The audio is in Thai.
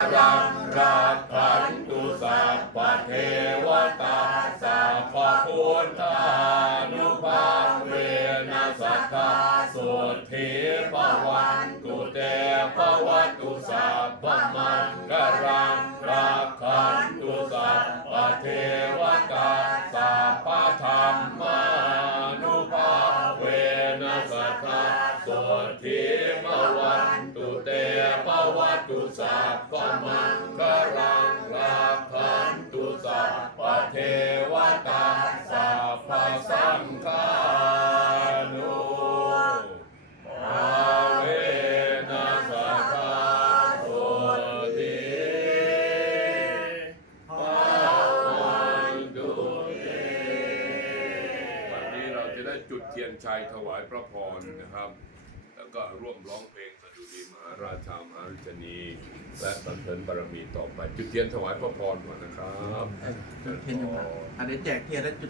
รังรักขันตุสัพพะเทวตาสัพพพุทธานุภาเวนัสสัทธาสุทธิปวันตุเตปวัตุสัพพะมังกรังรักขันตุสัพพะเทวตาสัพพธรรมานุภาเวนัสสัทธาสุทธิปว ตตุสัพพะมังกรังรักขันตุสัพพะเทวตาสัพพะสังฆานุภาเวนัสสัทธาสุทธิปวันตุเตวันนี้เราจะได้จุดเทียนชัยถวายพระพรนะครับ แล้วก็ร่วมร้องเพลงสดุดี ราชามหาราชนี และสรรเสริญบารมีต่อไป จุดเทียนถวายพระพรก่อนนะครับ จุดเทียนอยู่ครับอะเดี๋ยวแจกเทียนแล้วจุด